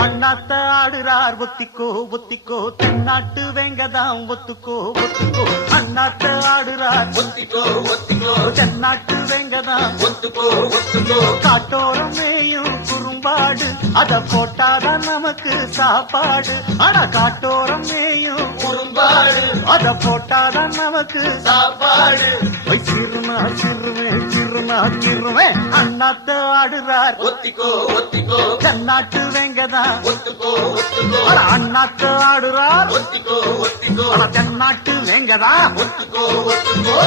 அண்ணாத்த ஆடுறார் ஒத்திக்கோ ஒத்திக்கோ தென்னாட்டு வெங்கதாம் ஒத்துக்கோ ஒத்துக்கோ அண்ணாத்த ஆடுறார் ஒத்திக்கோ ஒத்திக்கோ தென்னாட்டு வெங்கதாம் ஒத்துக்கோ ஒத்துக்கோ காட்டோரம் மேயும் குறும்பாடு அத போட்டாதான் நமக்கு சாப்பாடு ஆனா காட்டோரம் மேயும் குறும்பாடு அத போட்டாதான் நமக்கு சாப்பாடு சிறுமா சிறுவேன் சிறுமா சிறுவேன் அண்ணாத்த ஆடுறார் ஒத்திக்கோ ஒத்திக்கோ தென்னாட்டு வெங்கதான் ஒத்துக்கோ ஒத்துக்கோ அண்ணாத்த ஆடுறார் ஒத்திக்கோ ஒத்திக்கோ தென்னாட்டு வெங்கதான் ஒத்துக்கோ ஒத்துக்கோ